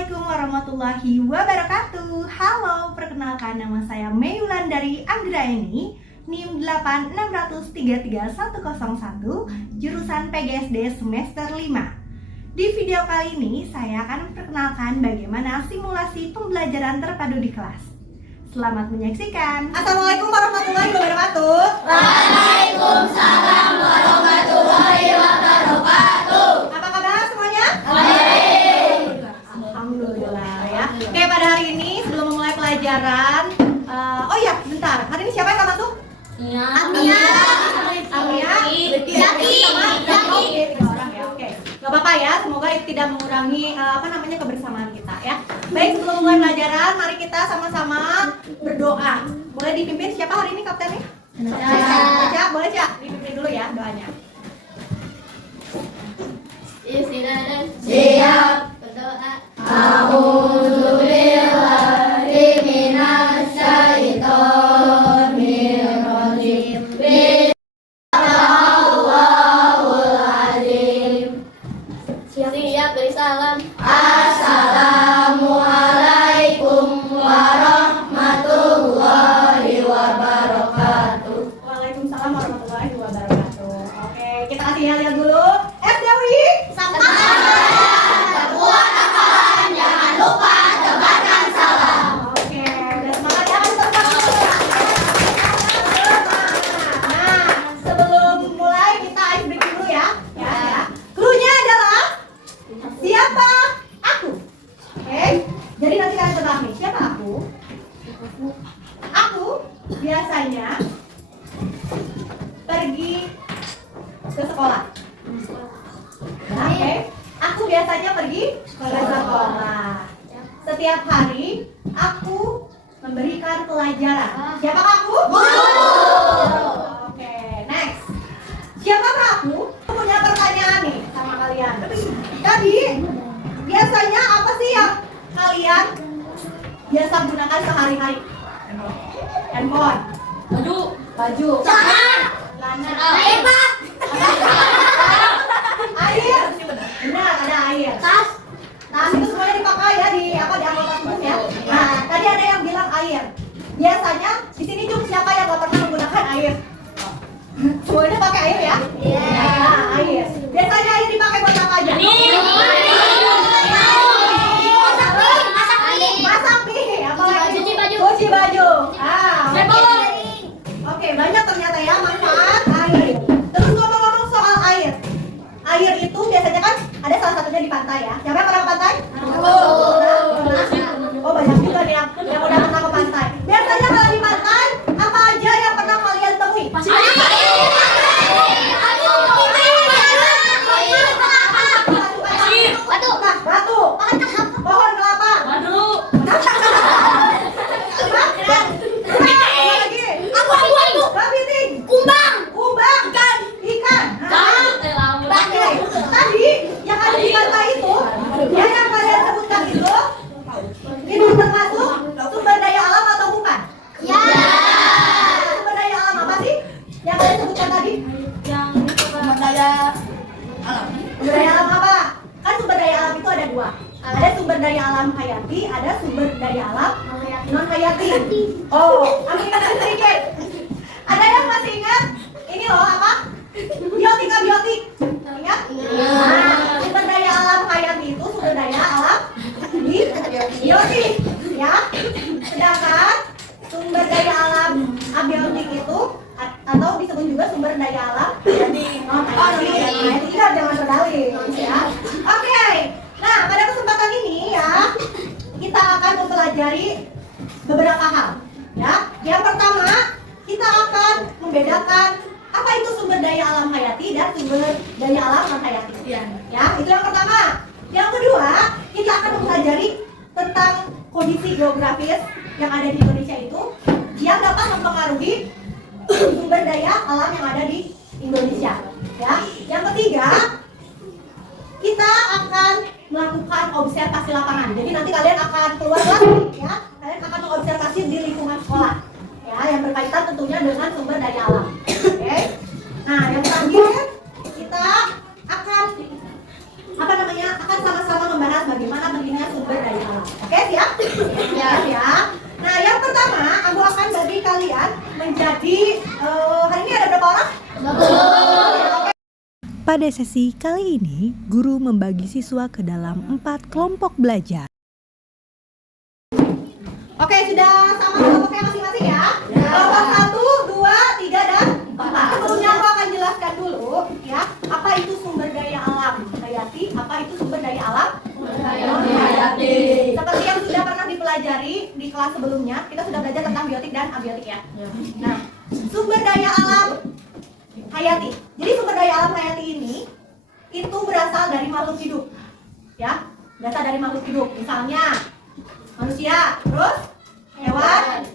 Assalamualaikum warahmatullahi wabarakatuh. Halo, perkenalkan nama saya Meyulan dari Anggraeni, NIM 8633101, jurusan PGSD semester 5. Di video kali ini saya akan memperkenalkan bagaimana simulasi pembelajaran terpadu di kelas. Selamat menyaksikan. Assalamualaikum warahmatullahi wabarakatuh. Waalaikumsalam warahmatullahi wabarakatuh. Apa kabar semuanya? Alhamdulillah ya. Oke, pada hari ini sebelum memulai pelajaran, oh iya, bentar. Hari ini siapa yang akan masuk? Amia, Yaki, sama Yaki. 3 orang ya. Oke. Gak apa-apa ya. Semoga itu tidak mengurangi kebersamaan kita ya. Baik, sebelum mulai pelajaran, mari kita sama-sama berdoa. Boleh dipimpin siapa hari ini kaptennya? Cak, boleh Cak? Dipimpin dulu ya doanya. Siap. Berdoa. A'udzubillahi minasyaitonir rajim. Bismillahul azim. Siap beri salam. Assalamualaikum warahmatullahi wabarakatuh. Waalaikumsalam warahmatullahi wabarakatuh. Oke, kita kasih lihat dulu. Dewi. Jangan lupa tebarkan salam. Oke, udah semangat ya, kan semangat. Nah, sebelum mulai kita ice breaking dulu ya. Cluenya adalah siapa aku. Oke, jadi nanti kalian tebak nih, siapa aku? Aku biasanya pergi ke sekolah. Nah, oke. Aku biasanya pergi ke sekolah. Setiap hari aku memberikan pelajaran. Siapakah aku? Guru. Oke, next. Siapakah aku? Aku punya pertanyaan nih sama kalian. Tadi biasanya apa sih yang kalian biasa gunakan sehari-hari? Handphone, baju, celana, air. Benar, ada air. Tas itu semuanya dipakai ya di anggota tubuh ya. Nah, tadi ada yang bilang air. Biasanya di sini juga siapa yang nggak pernah menggunakan air? Semuanya pakai air ya? Nah, air. Biasanya air dipakai buat apa aja? Masak mie, apalagi? Cuci baju. Oke, banyak ternyata ya manfaat air. Terus ngomong-ngomong soal air. Air itu biasanya kan ada salah satunya di pantai ya. Siapa yang pernah ke pantai? Oh, banyak juga nih yang udah pernah ke pantai. Biasanya kalau di pantai, apa aja yang pernah kalian temui? Batu, pohon kelapa, kepiting, kumbang, ikan. Oke, tadi yang ada di pantai itu, ya yang kalian sebutkan itu termasuk sumber daya alam atau bukan? Sumber daya alam apa sih yang kalian sebutkan tadi? Sumber daya alam apa? Kan sumber daya alam itu ada 2. Ada sumber daya alam hayati, ada sumber daya alam non hayati. Oh, kami ingat sedikit. Ada yang masih ingat? Ini loh apa? Biotik. Ingat? Nah, sumber daya alam hayati itu sumber daya alam biotik, ya. Sedangkan sumber daya alam abiotik itu atau disebut juga sumber daya alam non hayati. Ingat, jangan berdalih, ya. Oke. Nah, pada kesempatan ini ya, kita akan mempelajari beberapa hal, ya. Yang pertama, kita akan membedakan apa itu sumber daya alam hayati dan sumber daya alam non hayati. Ya, itu yang pertama. Yang kedua, kita akan mempelajari tentang kondisi geografis yang ada di Indonesia itu yang dapat mempengaruhi sumber daya alam yang ada di Indonesia. Ya, yang ketiga, kita akan melakukan observasi lapangan. Jadi nanti kalian akan keluar lagi, ya. Kalian akan mengobservasi di lingkungan sekolah, ya, yang berkaitan tentunya dengan sumber daya alam. Oke. Nah, yang terakhir kita akan akan sama-sama membahas bagaimana pentingnya sumber daya Pada sesi kali ini, guru membagi siswa ke dalam 4 kelompok belajar. Oke, sudah sama kelompoknya masing-masing ya? Kelompok 1, 2, 3, dan 4. Sebelumnya aku akan jelaskan dulu ya, apa itu sumber daya alam hayati, apa itu sumber daya alam hayati. Seperti yang sudah pernah dipelajari di kelas sebelumnya, kita sudah belajar tentang biotik dan abiotik ya. Nah, sumber daya alam hayati. Jadi sumber daya alam hayati ini itu berasal dari makhluk hidup. Ya, berasal dari makhluk hidup. Misalnya manusia, terus hewan,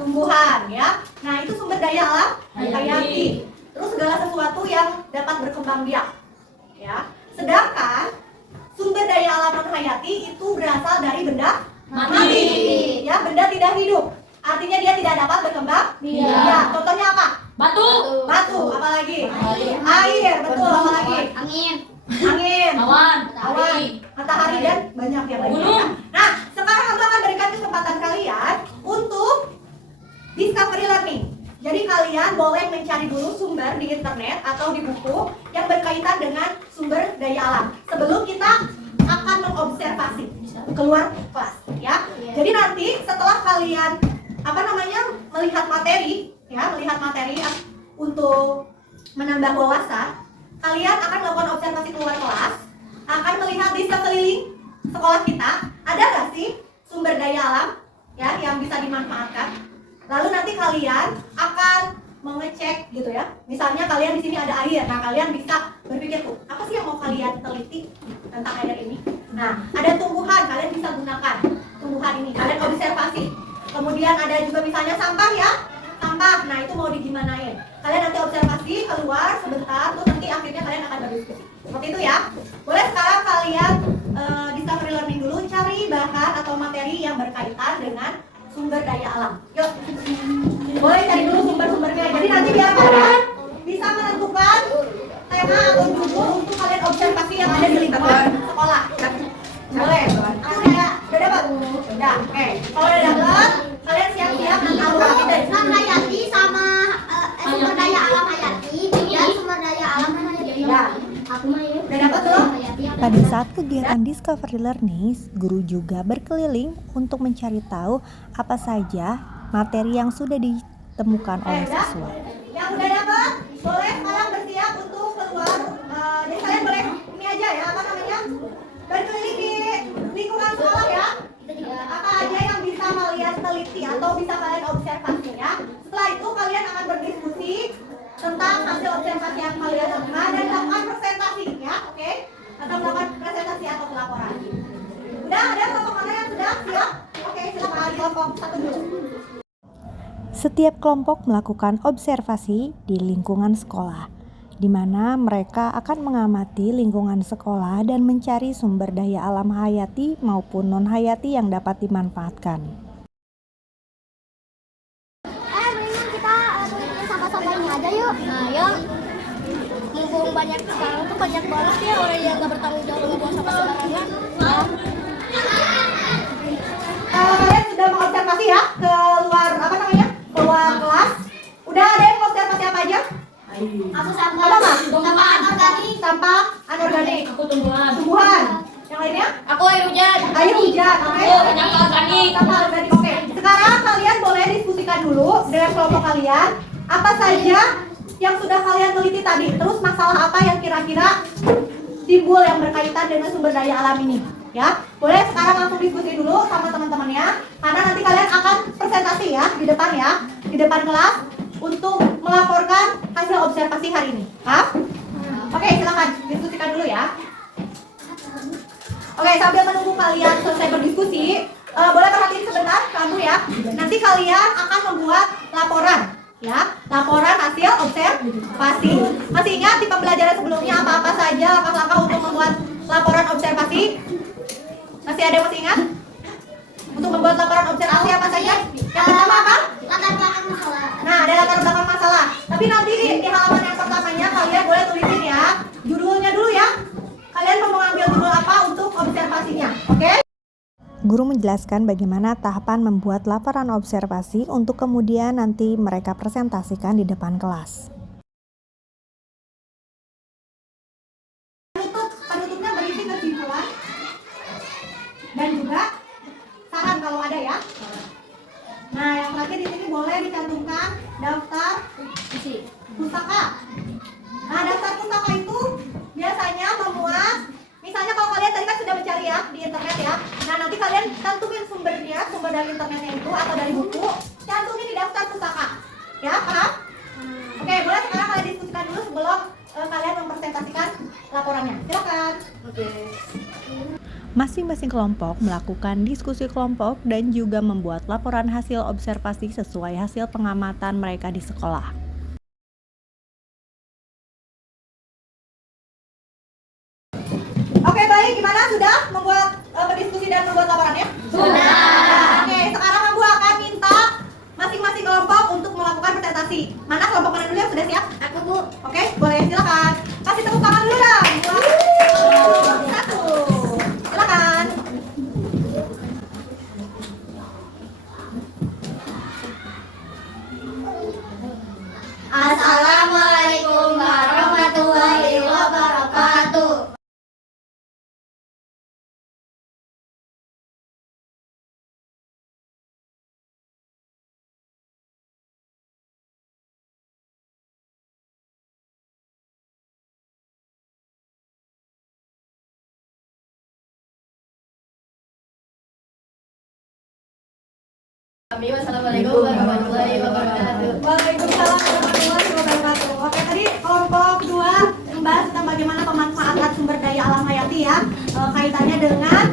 tumbuhan ya. Nah, itu sumber daya alam hayati. Terus segala sesuatu yang dapat berkembang biak. Ya. Sedangkan sumber daya alam non hayati itu berasal dari benda mati. Ya, benda tidak hidup. Artinya dia tidak dapat berkembang biak. Contohnya apa? Batu, apalagi? Air, betul, apalagi? Angin, awan, matahari dan banyak yang lainnya. Nah, sekarang aku akan berikan kesempatan kalian untuk discovery learning. Jadi kalian boleh mencari dulu sumber di internet atau di buku yang berkaitan dengan sumber daya alam sebelum kita akan mengobservasi keluar kelas, ya. Jadi nanti setelah kalian melihat materi untuk menambah wawasan, kalian akan melakukan observasi keluar kelas, akan melihat di sekeliling sekolah kita ada nggak sih sumber daya alam ya yang bisa dimanfaatkan. Lalu nanti kalian akan mengecek gitu ya. Misalnya kalian di sini ada air, nah kalian bisa berpikir tuh apa sih yang mau kalian teliti tentang air ini. Nah, ada tumbuhan, kalian bisa gunakan tumbuhan ini, kalian observasi. Kemudian ada juga misalnya sampah ya, sampah. Nah, itu mau digimanain? Kalian nanti observasi keluar sebentar, terus nanti akhirnya kalian akan berdiskusi. Seperti itu ya. Boleh sekarang kalian discovery learning dulu, cari bahan atau materi yang berkaitan dengan sumber daya alam. Yuk. Boleh cari dulu sumber-sumbernya. Jadi nanti biar kalian bisa menentukan tema atau judul untuk kalian observasi yang ada di lingkungan sekolah. Boleh. Aku udah dapat? Udah. Oke. Kalau udah dapat, kalian siap-siap nanti aku Non hayati sama sumber daya alam hayati dan sumber daya alam hayati. Ya. Aku mah ya. Udah dapat belum? Pada saat kegiatan Discovery Learning, guru juga berkeliling untuk mencari tahu apa saja materi yang sudah ditemukan oleh siswa. Yang udah dapat, boleh sekarang bersiap untuk keluar. Jadi kalian boleh ini aja ya, berkeliling di lingkungan sekolah ya. Apa aja yang bisa kalian teliti atau bisa kalian observasi ya. Setelah itu kalian akan berdiskusi tentang hasil observasi yang kalian lakukan dan melakukan presentasi ya, oke? Atau melakukan presentasi atau pelaporan. Udah ada kelompok mana yang sudah siap? Oke, silakan kelompok 1 dulu. Setiap kelompok melakukan observasi di lingkungan sekolah, di mana mereka akan mengamati lingkungan sekolah dan mencari sumber daya alam hayati maupun non-hayati yang dapat dimanfaatkan. Mendingan kita tulisin sampah-sampah ini aja yuk. Nah, yuk. Mumpung banyak sekarang tuh banyak banget ya orang yang nggak bertanggung jawab membuang sampah sembarangan. Kalian sudah mengobservasi ya keluar keluar kelas. Udah ada yang mengobservasi apa aja? Aku sampah. Apa? Sampah anorganik. Sampah anorganik. Aku tumbuhan. Yang lainnya? Aku air hujan. Air hujan. Oke. Sampah organik. Sampah organik. Oke. Sekarang kalian boleh diskusikan dulu dengan kelompok kalian apa saja yang sudah kalian teliti tadi. Terus masalah apa yang kira-kira timbul yang berkaitan dengan sumber daya alam ini. Ya, boleh sekarang langsung diskusi dulu sama teman-temannya, karena nanti kalian akan presentasi ya di depan kelas untuk melaporkan hasil observasi hari ini. Paham? Oke, silakan diskusikan dulu ya. Oke, sambil menunggu kalian selesai berdiskusi, boleh perhatiin sebentar kamu ya. Nanti kalian akan membuat laporan, ya, laporan hasil observasi. Masih ingat di pembelajaran sebelumnya apa-apa saja langkah-langkah untuk membuat laporan observasi? Masih ada yang masih ingat? Untuk membuat laporan observasi apa saja? Yang pertama apa? Latar belakang masalah. Nah, ada latar belakang masalah. Tapi nanti di halaman yang pertamanya kalian boleh tulisin ya judulnya dulu ya. Kalian mau mengambil judul apa untuk observasinya? Oke? Guru menjelaskan bagaimana tahapan membuat laporan observasi untuk kemudian nanti mereka presentasikan di depan kelas. boleh dicantumkan daftar pustaka. Nah, daftar pustaka itu biasanya memuat, misalnya kalau kalian tadi kan sudah mencari ya di internet ya. Nah, nanti kalian cantumin sumbernya, sumber dari internetnya itu atau dari buku, cantumin di daftar pustaka. Ya, paham? Oke, boleh sekarang kalian diskusikan dulu sebelum kalian mempresentasikan laporannya. Silakan. Masing-masing kelompok melakukan diskusi kelompok dan juga membuat laporan hasil observasi sesuai hasil pengamatan mereka di sekolah. Oke, baik. Gimana? Sudah membuat berdiskusi dan membuat laporannya? Sudah. Oke, sekarang Ambu akan minta masing-masing kelompok untuk melakukan presentasi. Mana kelompok mana dulu yang sudah siap? Aku Bu. Oke, boleh, silakan. Kasih tepuk tangan dulu dong. 2, 1. Silakan. Assalamualaikum warahmatullahi wabarakatuh. Wassalamualaikum warahmatullahi wabarakatuh. Waalaikumsalam warahmatullahi wabarakatuh. Oke, tadi kelompok 2 membahas tentang bagaimana pemanfaatan sumber daya alam hayati ya, kaitannya dengan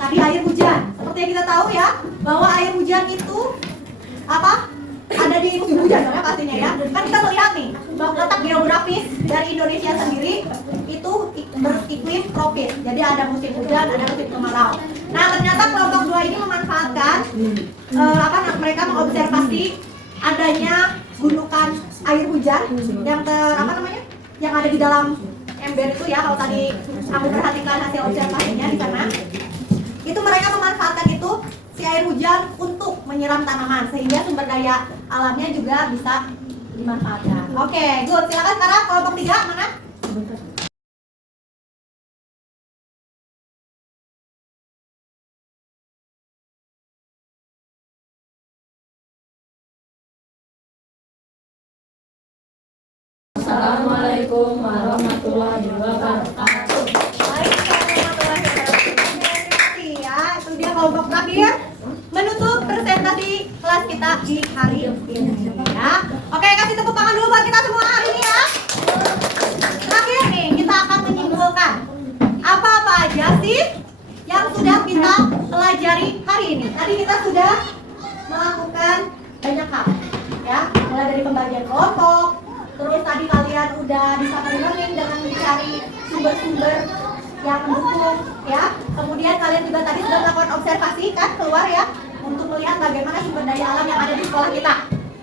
tadi air hujan. Seperti yang kita tahu ya, bahwa air hujan itu apa? Ada di musim hujan ya pastinya ya. Kan kita melihat nih, bahwa letak geografis dari Indonesia sendiri itu beriklim tropis. Jadi ada musim hujan, ada musim kemarau. Nah, ternyata kelompok 2 ini memanfaatkan mereka mengobservasi adanya gundukan air hujan yang yang ada di dalam ember itu ya. Kalau tadi kamu perhatikan hasil observasinya di sana, itu mereka memanfaatkan itu si air hujan untuk menyiram tanaman sehingga sumber daya alamnya juga bisa dimanfaatkan. Oke, good. Silakan sekarang kelompok 3 mana? Assalamualaikum warahmatullahi wabarakatuh. Baik, warahmatullahi wabarakatuh. Ya, itu dia kelompok terakhir menutup presentasi kelas kita di hari ini ya. Oke, kasih tepuk tangan dulu buat kita semua hari ini ya. Terakhir nih, kita akan menyimpulkan apa-apa aja sih yang sudah kita pelajari hari ini. Tadi kita sudah melakukan banyak hal ya, mulai dari pembagian kelompok. Terus tadi kalian udah bisa learning dengan mencari sumber-sumber yang mendukung ya. Kemudian kalian juga tadi sudah melakukan observasi kan keluar ya, untuk melihat bagaimana sumber daya alam yang ada di sekolah kita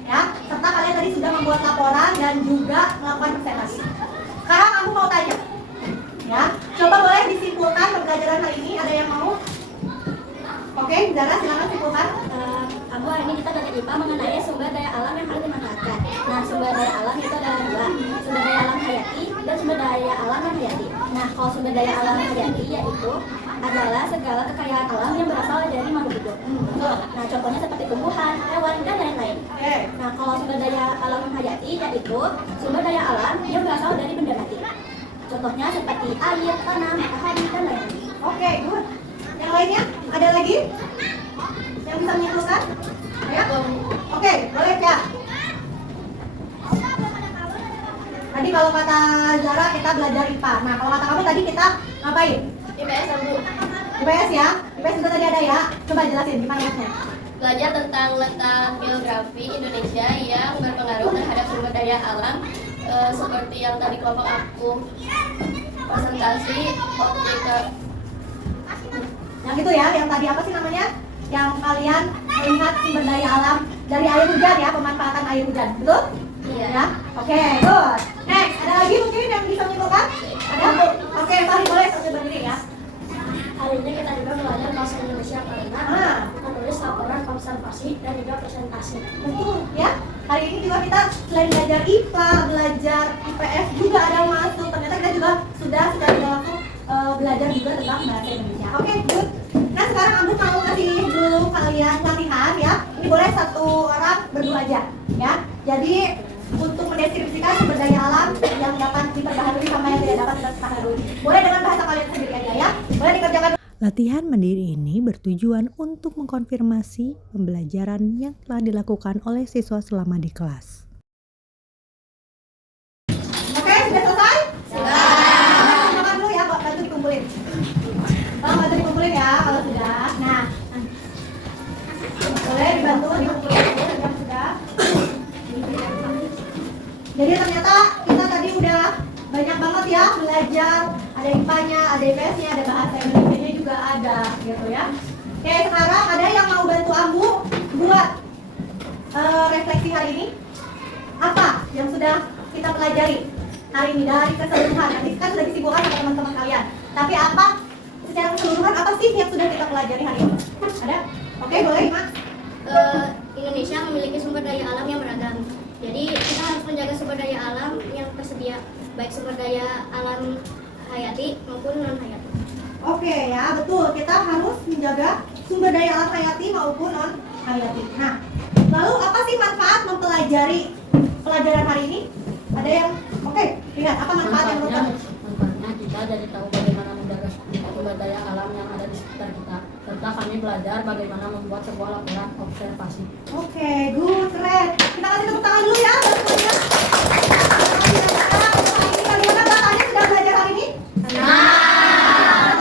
ya. Serta kalian tadi sudah membuat laporan dan juga melakukan presentasi. Sekarang aku mau tanya ya, coba boleh disimpulkan pembelajaran hari ini, ada yang mau? Oke, Zara silakan simpulkan. Aku hari ini kita belajar IPA mengenai sumber daya alam yang harus dimanfaatkan. Nah, sumber daya alam itu ada dua, sumber daya alam hayati dan sumber daya alam non hayati. Nah, kalau sumber daya alam hayati yaitu adalah segala kekayaan alam yang berasal dari makhluk hidup. Nah, contohnya seperti tumbuhan, hewan, dan lain-lain. Nah, kalau sumber daya alam non hayati yaitu sumber daya alam yang berasal dari benda mati. Contohnya seperti air, tanah, matahari, dan lain-lain. Oke, good. Yang lainnya ada lagi yang bisa menyimpulkan? Ya? Oke, boleh ya. Tadi kalau kata Zara kita belajar IPA. Nah, kalau kata kamu tadi kita ngapain? IPS Bu. IPS ya? IPS juga tadi ada ya? Coba jelasin gimana IPS-nya? Belajar tentang letak geografi Indonesia yang berpengaruh terhadap sumber daya alam seperti yang tadi kelompok aku presentasi objek. Yang itu ya, yang tadi apa sih namanya? Yang kalian melihat sumber daya alam dari air hujan ya, pemanfaatan air hujan, betul? Iya. Ya? Oke, good. Next, ada lagi mungkin yang bisa menyimpulkan? Ada? Oke, Fahri boleh sambil berdiri ya. Hari ini kita juga belajar bahasa Indonesia karena menulis laporan observasi dan juga presentasi. Betul ya. Hari ini juga kita selain belajar IPA, belajar IPS juga ada masuk. Ternyata kita juga sudah secara langsung belajar juga tentang bahasa Indonesia. Oke, good. Nah sekarang aku mau kasih dulu kalian latihan ya. Ini boleh satu orang berdua aja, ya. Jadi untuk mendeskripsikan sumber daya alam yang dapat diperbaharui sama yang tidak dapat diperbaharui, boleh dengan bahasa kalian sendiri aja ya. Boleh dikerjakan. Latihan mandiri ini bertujuan untuk mengkonfirmasi pembelajaran yang telah dilakukan oleh siswa selama di kelas. Oke, sudah selesai? Sudah. Makan dulu ya, bantu dikumpulin. Bantu dikumpulin ya kalau sudah. Nah, boleh dibantu dikumpulin yang sudah. Jadi ternyata kita tadi udah banyak banget ya belajar. Ada IPA-nya, ada IPS-nya, ada bahasa Indonesia-nya juga ada gitu ya. Oke, sekarang ada yang mau bantu Ambu buat refleksi hari ini? Apa yang sudah kita pelajari hari ini dari keseluruhan? Nanti kan sudah disibukkan sama teman-teman kalian. Tapi apa secara keseluruhan apa sih yang sudah kita pelajari hari ini? Ada? Oke, boleh, Mak. Indonesia memiliki sumber daya alam yang beragam. Jadi kita harus menjaga sumber daya alam yang tersedia, baik sumber daya alam hayati maupun non hayati. Oke ya, betul. Kita harus menjaga sumber daya alam hayati maupun non hayati. Nah, lalu apa sih manfaat mempelajari pelajaran hari ini? Ada yang lihat apa manfaat yang menurut kamu? Manfaatnya kita jadi tahu bagaimana menjaga sumber daya alam yang ada di sekitar kita, serta kami belajar bagaimana membuat sebuah laporan observasi. Oke, good, keren. Kita kasih tepuk tangan dulu ya buat semuanya. Kalian kalian sudah belajar hari ini?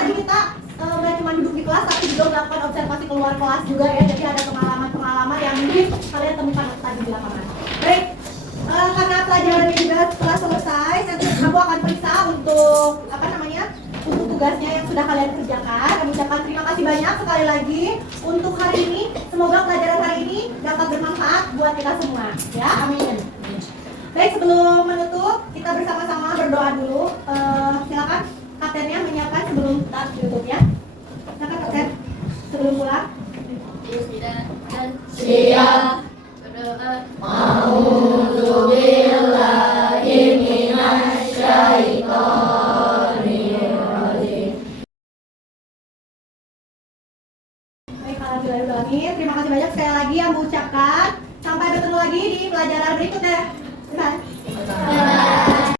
Tadi kita nggak cuma duduk di kelas, tapi juga melakukan observasi keluar kelas juga ya. Jadi ada pengalaman-pengalaman yang mungkin kalian temukan tadi di lapangan. Baik, karena pelajaran ini juga telah selesai, nanti aku akan periksa untuk untuk tugasnya yang sudah kalian kerjakan. Kami ucapkan terima kasih banyak sekali lagi untuk hari ini. Semoga pelajaran hari ini dapat bermanfaat buat kita semua. Ya, amin. Baik, sebelum menutup, kita bersama-sama berdoa dulu. Silakan kaptennya menyiapkan sebelum kita tutup ya. Silakan kapten, sebelum pulang. Siap.